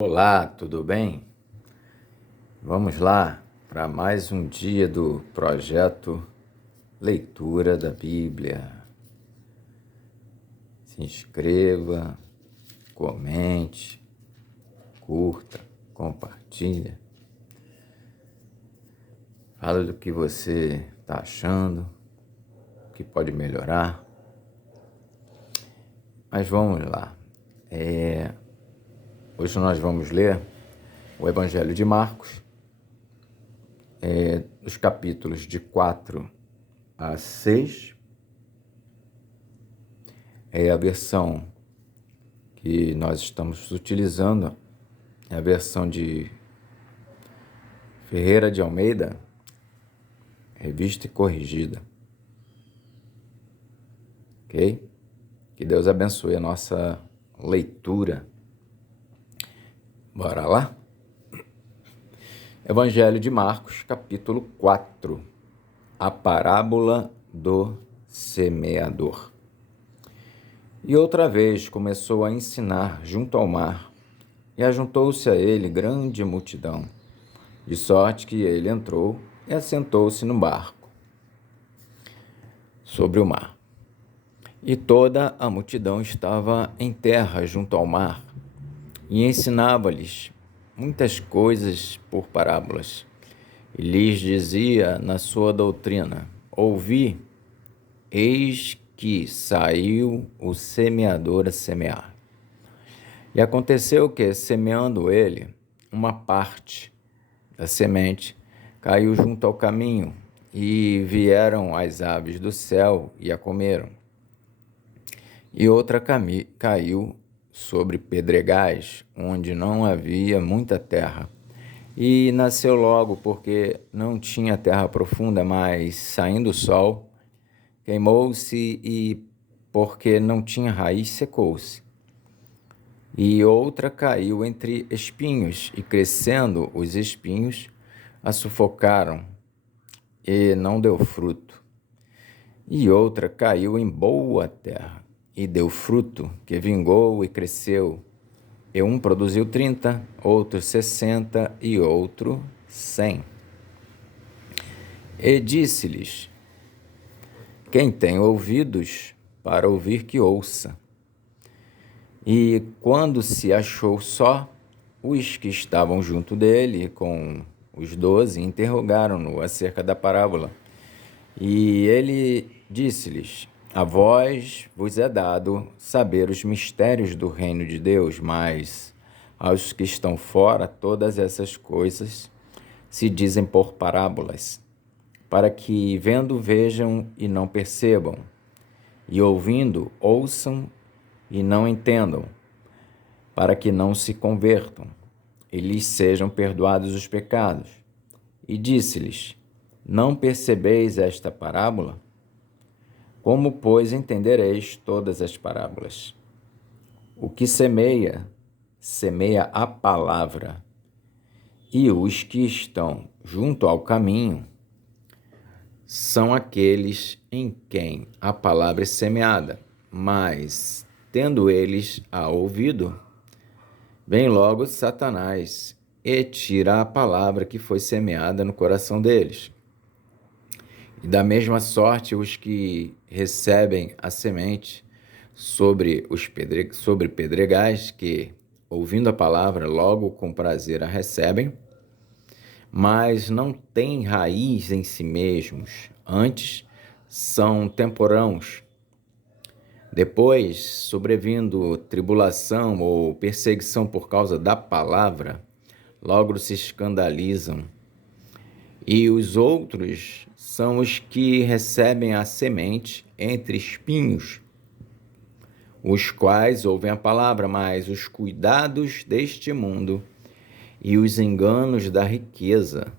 Olá, tudo bem? Vamos lá para mais um dia do projeto Leitura da Bíblia. Se inscreva, comente, curta, compartilha. Fala do que você está achando, o que pode melhorar. Mas vamos lá. Hoje nós vamos ler o Evangelho de Marcos, os capítulos de 4 a 6. É a versão que nós estamos utilizando, é a versão de Ferreira de Almeida, revista e corrigida. Ok? Que Deus abençoe a nossa leitura. Bora lá? Evangelho de Marcos, capítulo 4. A parábola do semeador. E outra vez começou a ensinar junto ao mar, e ajuntou-se a ele grande multidão, de sorte que ele entrou e assentou-se no barco, sobre o mar. E toda a multidão estava em terra junto ao mar, e ensinava-lhes muitas coisas por parábolas. E lhes dizia na sua doutrina: ouvi, eis que saiu o semeador a semear. E aconteceu que, semeando ele, uma parte da semente caiu junto ao caminho, e vieram as aves do céu e a comeram. E outra caiu sobre pedregais, onde não havia muita terra. E nasceu logo, porque não tinha terra profunda, mas, saindo o sol, queimou-se, e porque não tinha raiz, secou-se. E outra caiu entre espinhos, e crescendo os espinhos, a sufocaram, e não deu fruto. E outra caiu em boa terra, e deu fruto, que vingou e cresceu. E um produziu 30, outro 60 e outro 100. E disse-lhes: quem tem ouvidos para ouvir, que ouça. E quando se achou só, os que estavam junto dele, com os 12, interrogaram-no acerca da parábola. E ele disse-lhes: a vós vos é dado saber os mistérios do reino de Deus, mas aos que estão fora todas essas coisas se dizem por parábolas, para que, vendo, vejam e não percebam, e ouvindo, ouçam e não entendam, para que não se convertam e lhes sejam perdoados os pecados. E disse-lhes: não percebeis esta parábola? Como, pois, entendereis todas as parábolas? O que semeia, semeia a palavra, e os que estão junto ao caminho são aqueles em quem a palavra é semeada, mas, tendo eles a ouvido, vem logo Satanás e tira a palavra que foi semeada no coração deles. E da mesma sorte, os que recebem a semente sobre pedregais, que, ouvindo a palavra, logo com prazer a recebem, mas não têm raiz em si mesmos, antes são temporãos. Depois, sobrevindo tribulação ou perseguição por causa da palavra, logo se escandalizam. E os outros são os que recebem a semente entre espinhos, os quais ouvem a palavra, mas os cuidados deste mundo e os enganos da riqueza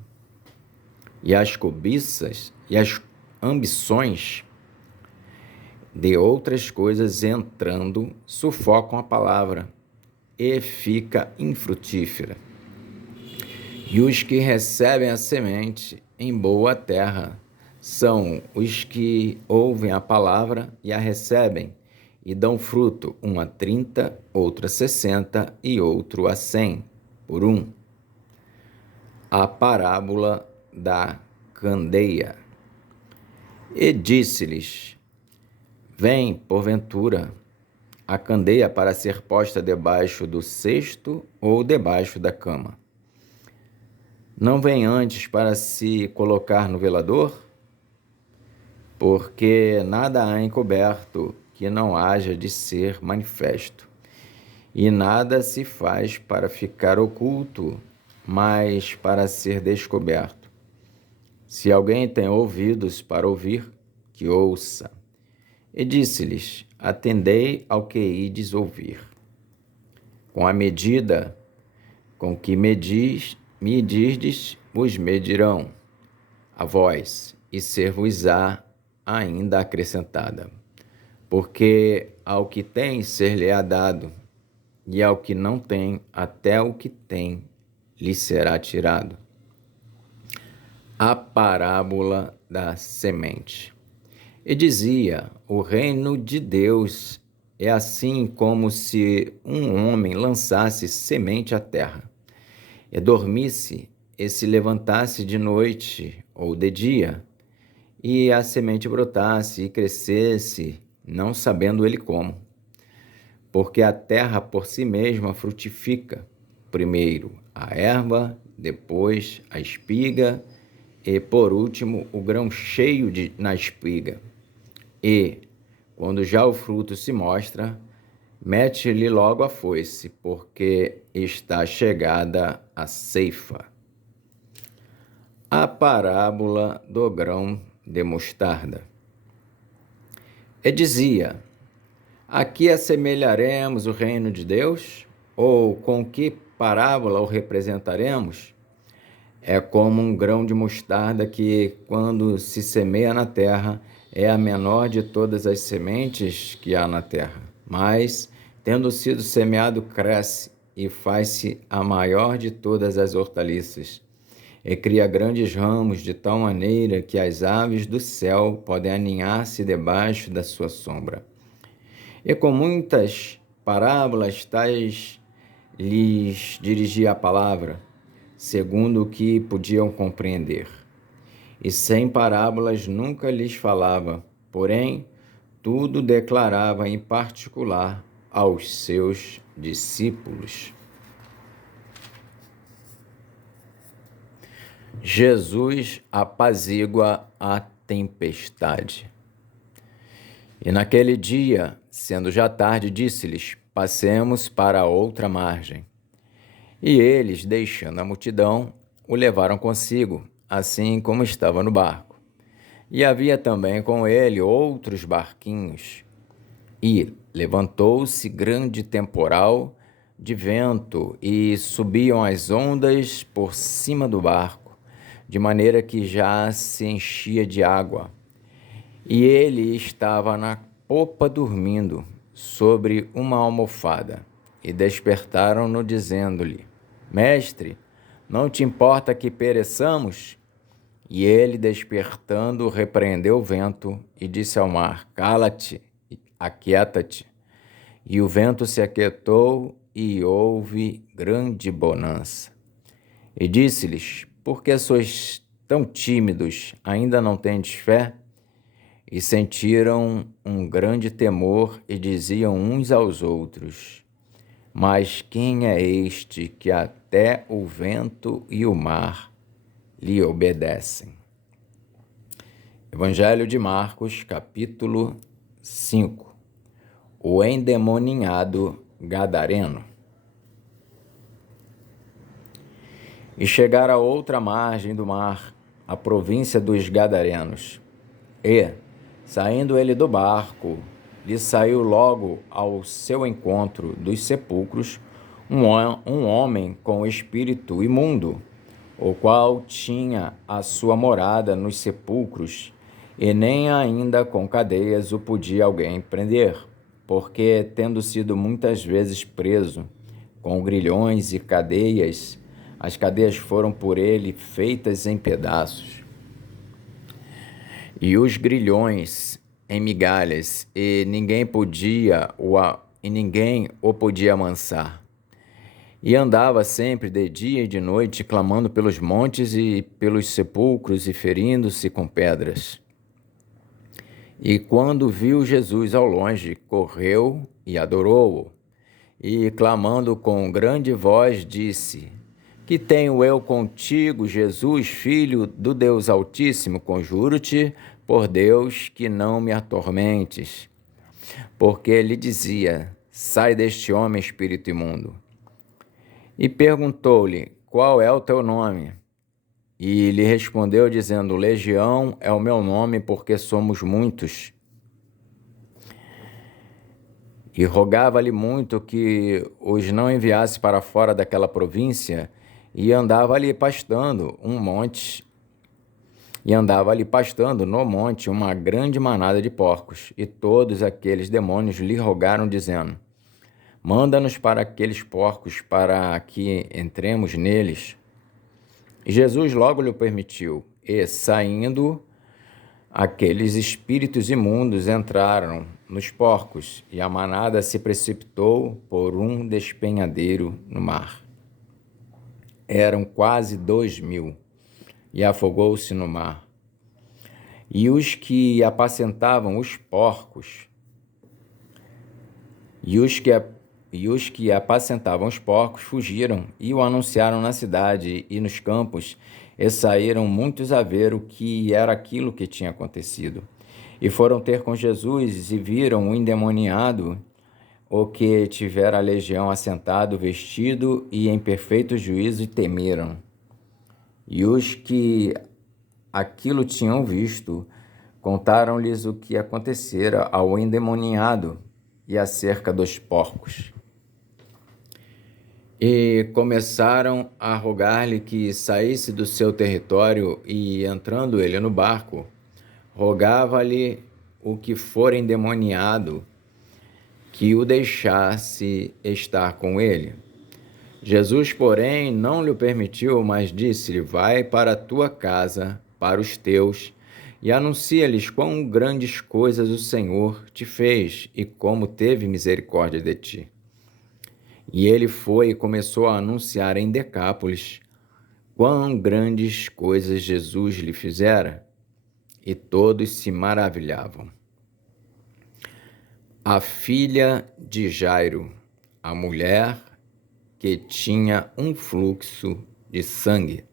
e as cobiças e as ambições de outras coisas entrando sufocam a palavra e fica infrutífera. E os que recebem a semente em boa terra são os que ouvem a palavra e a recebem e dão fruto, um a 30, outro a 60 e outro a 100. por um. A parábola da candeia. E disse-lhes: Vem, porventura, a candeia para ser posta debaixo do cesto ou debaixo da cama? Não vem antes para se colocar no velador? Porque nada há encoberto que não haja de ser manifesto, e nada se faz para ficar oculto, mas para ser descoberto. Se alguém tem ouvidos para ouvir, que ouça. E disse-lhes: Atendei ao que ides ouvir. Com a medida com que medirdes, vos medirão a vós, e ser-vos-á ainda acrescentada. Porque ao que tem, ser-lhe-á dado, e ao que não tem, até o que tem, lhe será tirado. A parábola da semente. E dizia: O reino de Deus é assim como se um homem lançasse semente à terra, e dormisse, e se levantasse de noite ou de dia, e a semente brotasse e crescesse, não sabendo ele como. Porque a terra por si mesma frutifica, primeiro a erva, depois a espiga, e por último o grão cheio na espiga. E, quando já o fruto se mostra, mete-lhe logo a foice, porque está chegada a ceifa. A parábola do grão de mostarda. E dizia: A que assemelharemos o reino de Deus? Ou com que parábola o representaremos? É como um grão de mostarda que, quando se semeia na terra, é a menor de todas as sementes que há na terra. Mas, tendo sido semeado, cresce e faz-se a maior de todas as hortaliças. E cria grandes ramos, de tal maneira que as aves do céu podem aninhar-se debaixo da sua sombra. E com muitas parábolas tais lhes dirigia a palavra, segundo o que podiam compreender. E sem parábolas nunca lhes falava, porém, tudo declarava em particular aos seus discípulos. Jesus apazigua a tempestade. E naquele dia, sendo já tarde, disse-lhes: Passemos para a outra margem. E eles, deixando a multidão, o levaram consigo, assim como estava no barco. E havia também com ele outros barquinhos. E levantou-se grande temporal de vento, e subiam as ondas por cima do barco, de maneira que já se enchia de água. E ele estava na popa dormindo, sobre uma almofada. E despertaram-no, dizendo-lhe: Mestre, não te importa que pereçamos? E ele, despertando, repreendeu o vento e disse ao mar: Cala-te, aquieta-te. E o vento se aquietou e houve grande bonança. E disse-lhes: Por que sois tão tímidos? Ainda não tendes fé? E sentiram um grande temor e diziam uns aos outros: Mas quem é este que até o vento e o mar lhe obedecem? Evangelho de Marcos, capítulo 5. O endemoninhado gadareno. E chegaram a outra margem do mar, a província dos Gadarenos. E, saindo ele do barco, lhe saiu logo ao seu encontro dos sepulcros um homem com espírito imundo, o qual tinha a sua morada nos sepulcros, e nem ainda com cadeias o podia alguém prender, porque, tendo sido muitas vezes preso com grilhões e cadeias, as cadeias foram por ele feitas em pedaços, e os grilhões em migalhas, e ninguém o podia amansar. E andava sempre de dia e de noite, clamando pelos montes e pelos sepulcros e ferindo-se com pedras. E quando viu Jesus ao longe, correu e adorou-o. E clamando com grande voz, disse: Que tenho eu contigo, Jesus, Filho do Deus Altíssimo? Conjuro-te por Deus que não me atormentes. Porque lhe dizia: Sai deste homem, espírito imundo. E perguntou-lhe: Qual é o teu nome? E lhe respondeu, dizendo: Legião é o meu nome, porque somos muitos. E rogava-lhe muito que os não enviasse para fora daquela província, e andava ali pastando no monte uma grande manada de porcos, e todos aqueles demônios lhe rogaram, dizendo: Manda-nos para aqueles porcos, para que entremos neles. E Jesus logo lhe permitiu, e, saindo, aqueles espíritos imundos entraram nos porcos, e a manada se precipitou por um despenhadeiro no mar. Eram quase 2.000, e afogou-se no mar. E os que apacentavam os porcos, fugiram e o anunciaram na cidade e nos campos, e saíram muitos a ver o que era aquilo que tinha acontecido. E foram ter com Jesus e viram o endemoniado, o que tivera a legião, assentado, vestido e em perfeito juízo, e temeram. E os que aquilo tinham visto contaram-lhes o que acontecera ao endemoniado e acerca dos porcos. E começaram a rogar-lhe que saísse do seu território, e, entrando ele no barco, rogava-lhe o que fora endemoniado que o deixasse estar com ele. Jesus, porém, não lhe permitiu, mas disse-lhe: Vai para a tua casa, para os teus, e anuncia-lhes quão grandes coisas o Senhor te fez e como teve misericórdia de ti. E ele foi e começou a anunciar em Decápolis quão grandes coisas Jesus lhe fizera, e todos se maravilhavam. A filha de Jairo, a mulher que tinha um fluxo de sangue.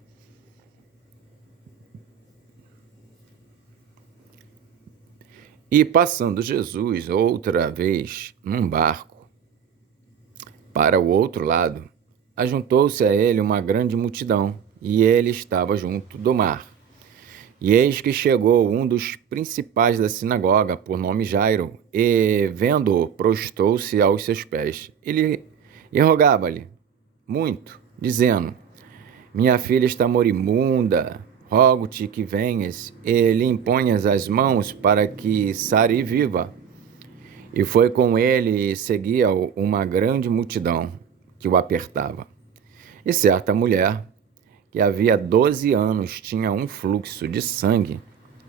E passando Jesus outra vez num barco para o outro lado, ajuntou-se a ele uma grande multidão, e ele estava junto do mar. E eis que chegou um dos principais da sinagoga, por nome Jairo, e, vendo-o, prostrou-se aos seus pés, e rogava-lhe muito, dizendo: Minha filha está moribunda, rogo-te que venhas e lhe imponhas as mãos para que sare e viva. E foi com ele e seguia-o uma grande multidão que o apertava. E certa mulher, que havia 12 anos tinha um fluxo de sangue,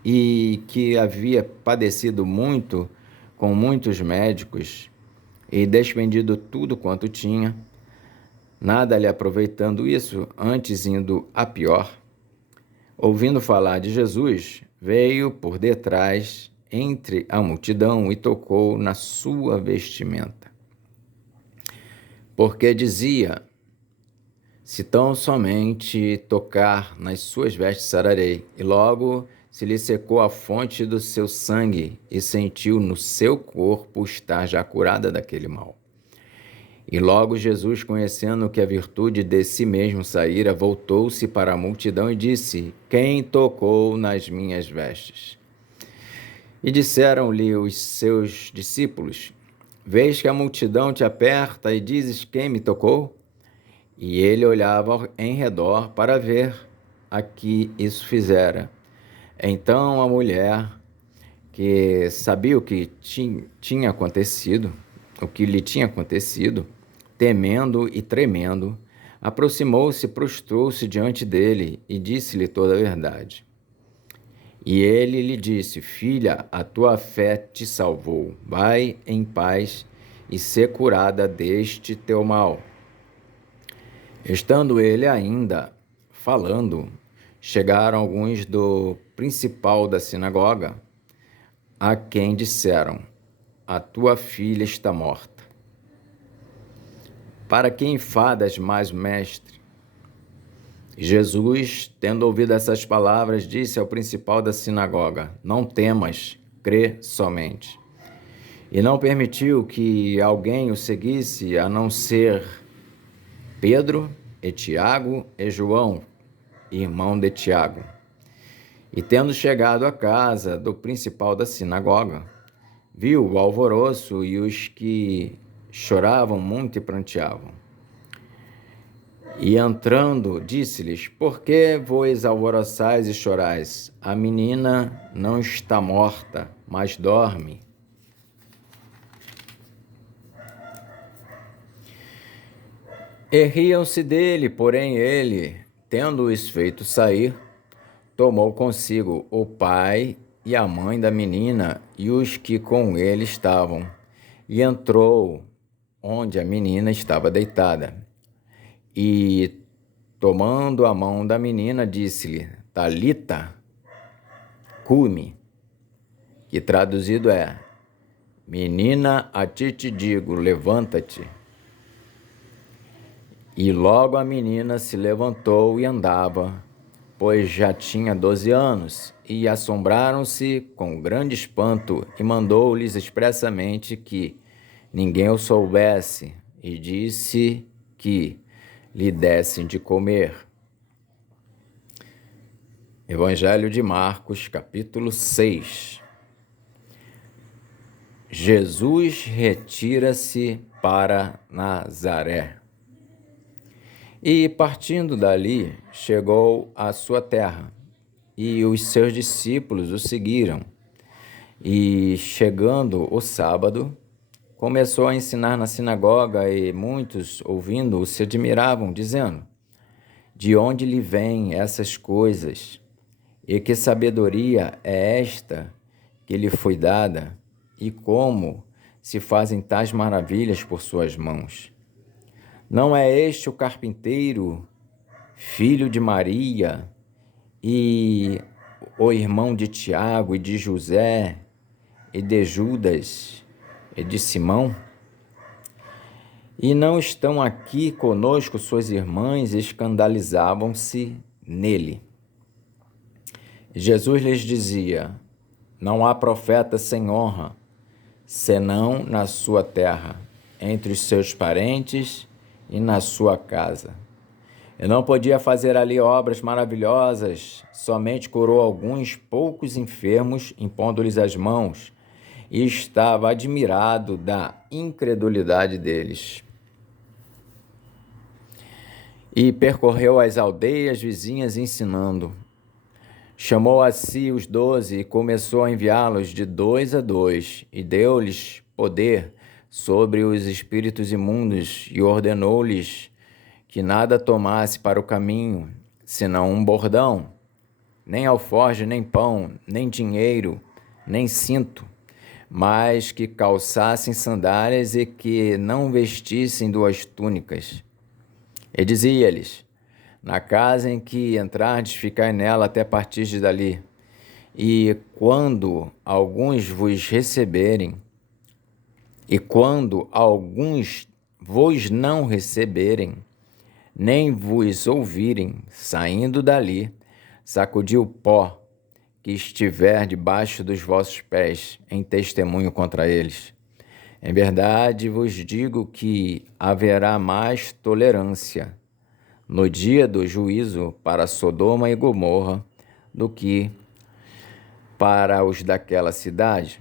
e que havia padecido muito com muitos médicos, e despendido tudo quanto tinha, nada lhe aproveitando isso, antes indo a pior, ouvindo falar de Jesus, veio por detrás entre a multidão e tocou na sua vestimenta. Porque dizia: Se tão somente tocar nas suas vestes, sararei. E logo se lhe secou a fonte do seu sangue, e sentiu no seu corpo estar já curada daquele mal. E logo Jesus, conhecendo que a virtude de si mesmo saíra, voltou-se para a multidão e disse: Quem tocou nas minhas vestes? E disseram-lhe os seus discípulos: Vês que a multidão te aperta e dizes: Quem me tocou? E ele olhava em redor para ver a que isso fizera. Então a mulher, que sabia o que tinha acontecido, o que lhe tinha acontecido, temendo e tremendo, aproximou-se, prostrou-se diante dele e disse-lhe toda a verdade. E ele lhe disse: Filha, a tua fé te salvou. Vai em paz e sê curada deste teu mal. Estando ele ainda falando, chegaram alguns do principal da sinagoga, a quem disseram: a tua filha está morta. Para que enfadas mais o mestre? Jesus, tendo ouvido essas palavras, disse ao principal da sinagoga: não temas, crê somente. E não permitiu que alguém o seguisse, a não ser Pedro e Tiago e João, irmão de Tiago. E tendo chegado à casa do principal da sinagoga, viu o alvoroço e os que choravam muito e pranteavam. E entrando, disse-lhes: por que vos alvoroçais e chorais? A menina não está morta, mas dorme. E riam-se dele, porém ele, tendo-os feito sair, tomou consigo o pai e a mãe da menina e os que com ele estavam, e entrou onde a menina estava deitada. E, tomando a mão da menina, disse-lhe: Talita, cumi, que traduzido é: menina, a ti te digo, levanta-te. E logo a menina se levantou e andava, pois já tinha 12 anos, e assombraram-se com grande espanto, e mandou-lhes expressamente que ninguém o soubesse, e disse que lhe dessem de comer. Evangelho de Marcos, capítulo 6. Jesus retira-se para Nazaré. E, partindo dali, chegou à sua terra, e os seus discípulos o seguiram. E, chegando o sábado, começou a ensinar na sinagoga, e muitos, ouvindo-o, se admiravam, dizendo: de onde lhe vêm essas coisas? E que sabedoria é esta que lhe foi dada? E como se fazem tais maravilhas por suas mãos? Não é este o carpinteiro, filho de Maria, e o irmão de Tiago e de José, e de Judas, e de Simão? E não estão aqui conosco suas irmãs? Escandalizavam-se nele. Jesus lhes dizia: não há profeta sem honra, senão na sua terra, entre os seus parentes e na sua casa. Eu não podia fazer ali obras maravilhosas, somente curou alguns poucos enfermos, impondo-lhes as mãos, e estava admirado da incredulidade deles. E percorreu as aldeias vizinhas ensinando. Chamou a si os 12 e começou a enviá-los de 2 a 2, e deu-lhes poder sobre os espíritos imundos, e ordenou-lhes que nada tomasse para o caminho, senão um bordão, nem alforje, nem pão, nem dinheiro, nem cinto, mas que calçassem sandálias e que não vestissem 2 túnicas. E dizia-lhes: na casa em que entrardes, ficai nela até partirdes dali. E quando alguns vos vos não receberem, nem vos ouvirem, saindo dali, sacudi o pó que estiver debaixo dos vossos pés, em testemunho contra eles. Em verdade vos digo que haverá mais tolerância no dia do juízo para Sodoma e Gomorra do que para os daquela cidade.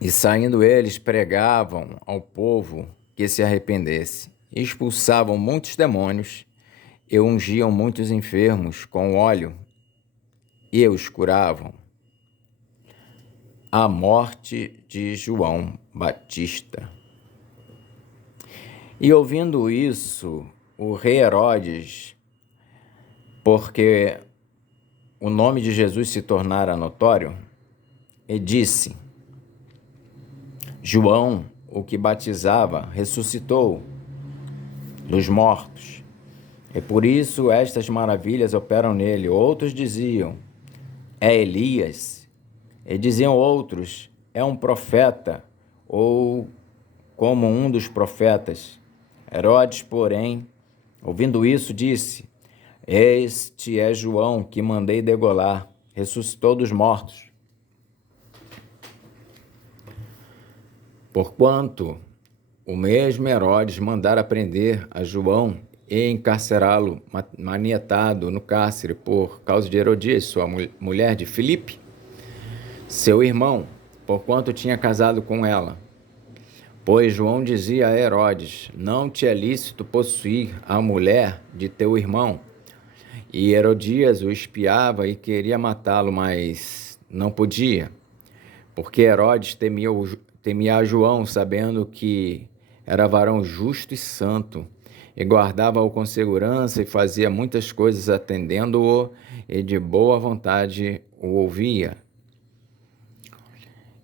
E saindo eles, pregavam ao povo que se arrependesse, expulsavam muitos demônios e ungiam muitos enfermos com óleo e os curavam. A morte de João Batista. E ouvindo isso, o rei Herodes, porque o nome de Jesus se tornara notório, e disse: João, o que batizava, ressuscitou, dos mortos. E por isso estas maravilhas operam nele. Outros diziam, é Elias. E diziam outros, é um profeta, ou como um dos profetas. Herodes, porém, ouvindo isso, disse, este é João, que mandei degolar, ressuscitou dos mortos. Porquanto o mesmo Herodes mandara prender a João e encarcerá-lo, manietado no cárcere por causa de Herodias, sua mulher de Filipe, seu irmão, porquanto tinha casado com ela. Pois João dizia a Herodes, não te é lícito possuir a mulher de teu irmão. E Herodias o espiava e queria matá-lo, mas não podia, porque Herodes temia a João, sabendo que era varão justo e santo, e guardava-o com segurança e fazia muitas coisas atendendo-o, e de boa vontade o ouvia.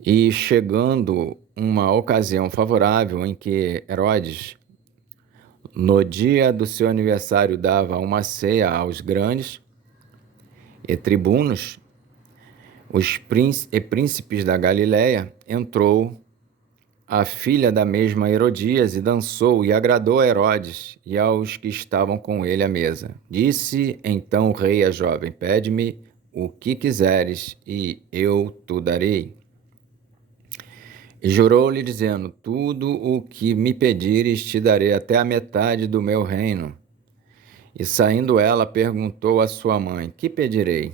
E chegando uma ocasião favorável em que Herodes, no dia do seu aniversário, dava uma ceia aos grandes e tribunos, os príncipes da Galiléia, entrou a filha da mesma Herodias e dançou e agradou a Herodes e aos que estavam com ele à mesa. Disse então o rei à jovem, pede-me o que quiseres e eu te darei. E jurou-lhe dizendo, tudo o que me pedires te darei até a metade do meu reino. E saindo ela, perguntou à sua mãe, que pedirei?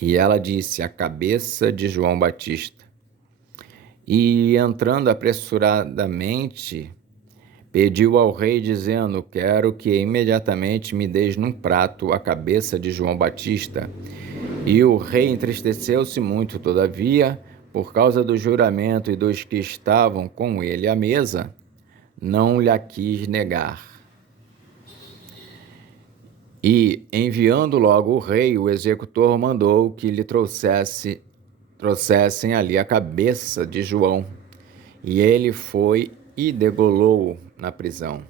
E ela disse, a cabeça de João Batista. E entrando apressuradamente, pediu ao rei, dizendo, quero que imediatamente me deis num prato a cabeça de João Batista. E o rei entristeceu-se muito, todavia, por causa do juramento e dos que estavam com ele à mesa, não lhe quis negar. E, enviando logo o rei, o executor mandou que lhe trouxessem ali a cabeça de João. E ele foi e degolou-o na prisão.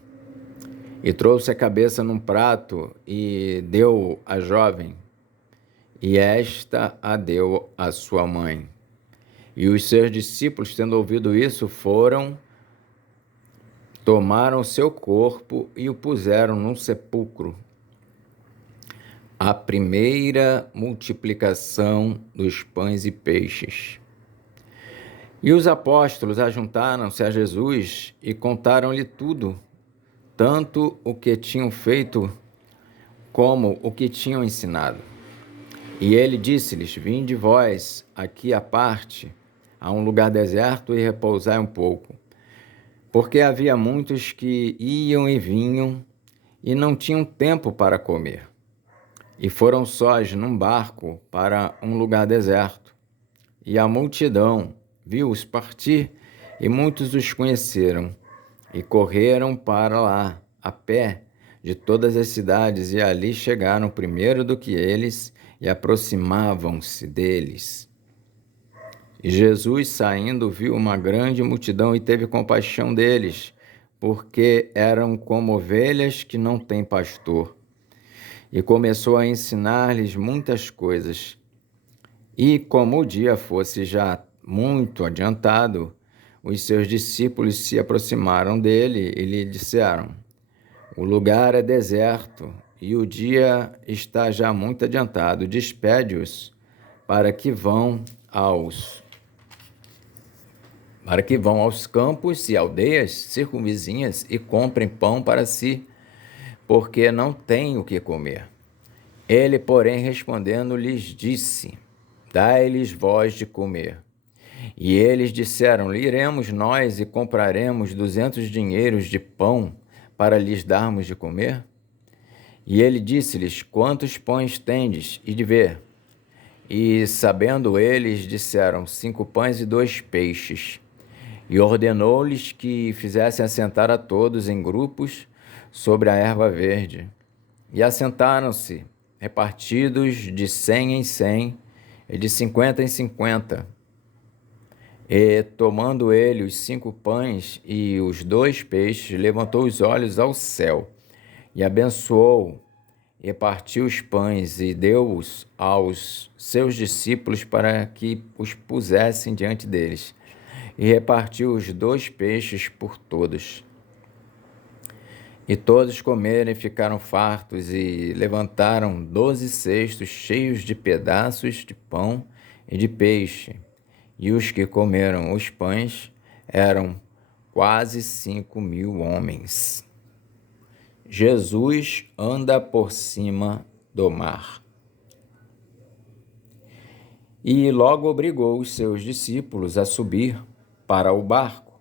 E trouxe a cabeça num prato e deu à jovem, e esta a deu à sua mãe. E os seus discípulos, tendo ouvido isso, tomaram seu corpo e o puseram num sepulcro. A primeira multiplicação dos pães e peixes. E os apóstolos ajuntaram-se a Jesus e contaram-lhe tudo, tanto o que tinham feito como o que tinham ensinado. E ele disse-lhes, vinde vós aqui à parte, a um lugar deserto e repousai um pouco. Porque havia muitos que iam e vinham e não tinham tempo para comer. E foram sós num barco para um lugar deserto. E a multidão viu-os partir e muitos os conheceram e correram para lá a pé de todas as cidades e ali chegaram primeiro do que eles e aproximavam-se deles. E Jesus, saindo, viu uma grande multidão e teve compaixão deles, porque eram como ovelhas que não têm pastor. E começou a ensinar-lhes muitas coisas. E como o dia fosse já muito adiantado, os seus discípulos se aproximaram dele e lhe disseram, o lugar é deserto e o dia está já muito adiantado. Despede-os para que vão aos campos e aldeias circunvizinhas e comprem pão para si, porque não têm o que comer. Ele, porém, respondendo, lhes disse, dai-lhes vós de comer. E eles disseram-lhe, iremos nós e compraremos 200 dinheiros de pão para lhes darmos de comer? E ele disse-lhes, quantos pães tendes? E de ver. E sabendo eles, disseram, 5 pães e 2 peixes. E ordenou-lhes que fizessem assentar a todos em grupos sobre a erva verde. E assentaram-se, repartidos de 100 em 100 e de 50 em 50. E, tomando ele os 5 pães e os 2 peixes, levantou os olhos ao céu, e abençoou, e partiu os pães, e deu-os aos seus discípulos para que os pusessem diante deles. E repartiu os 2 peixes por todos. E todos comeram e ficaram fartos, e levantaram 12 cestos cheios de pedaços de pão e de peixe. E os que comeram os pães eram quase 5.000 homens. Jesus anda por cima do mar. E logo obrigou os seus discípulos a subir para o barco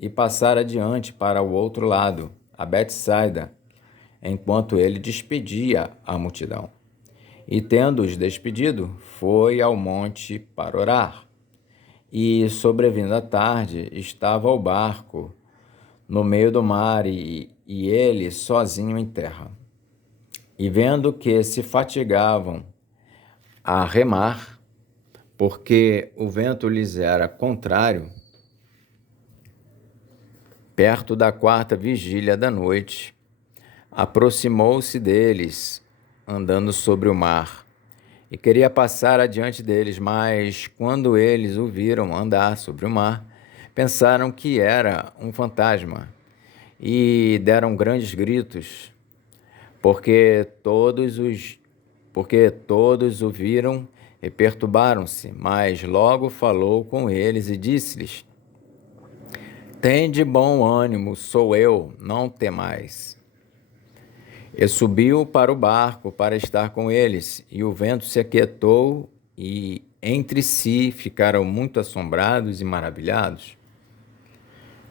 e passar adiante para o outro lado, a Betsaida, enquanto ele despedia a multidão. E tendo-os despedido, foi ao monte para orar. E, sobrevindo a tarde, estava o barco no meio do mar e ele sozinho em terra. E vendo que se fatigavam a remar, porque o vento lhes era contrário, perto da 4ª vigília da noite, aproximou-se deles, andando sobre o mar, e queria passar adiante deles, mas quando eles o viram andar sobre o mar, pensaram que era um fantasma, e deram grandes gritos, porque todos o viram e perturbaram-se. Mas logo falou com eles e disse-lhes: Tende bom ânimo, sou eu, não temais. E subiu para o barco para estar com eles, e o vento se aquietou, e entre si ficaram muito assombrados e maravilhados,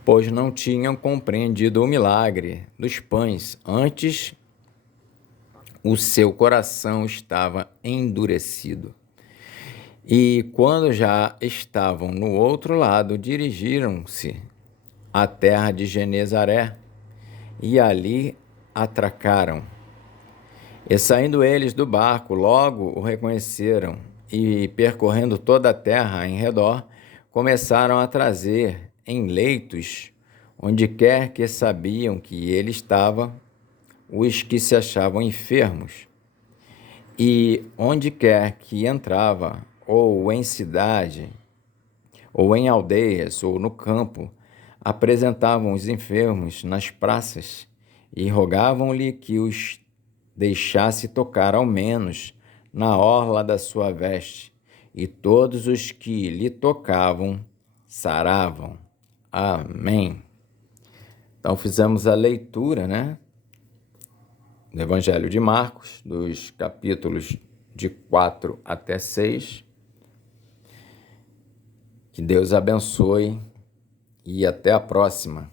pois não tinham compreendido o milagre dos pães, antes o seu coração estava endurecido. E quando já estavam no outro lado, dirigiram-se à terra de Genezaré, e ali atracaram. E saindo eles do barco, logo o reconheceram, e percorrendo toda a terra em redor, começaram a trazer em leitos, onde quer que sabiam que ele estava, os que se achavam enfermos. E onde quer que entrava, ou em cidade, ou em aldeias, ou no campo, apresentavam os enfermos nas praças, e rogavam-lhe que os deixasse tocar ao menos na orla da sua veste, e todos os que lhe tocavam saravam. Amém. Então fizemos a leitura, do Evangelho de Marcos, dos capítulos de 4 até 6. Que Deus abençoe e até a próxima.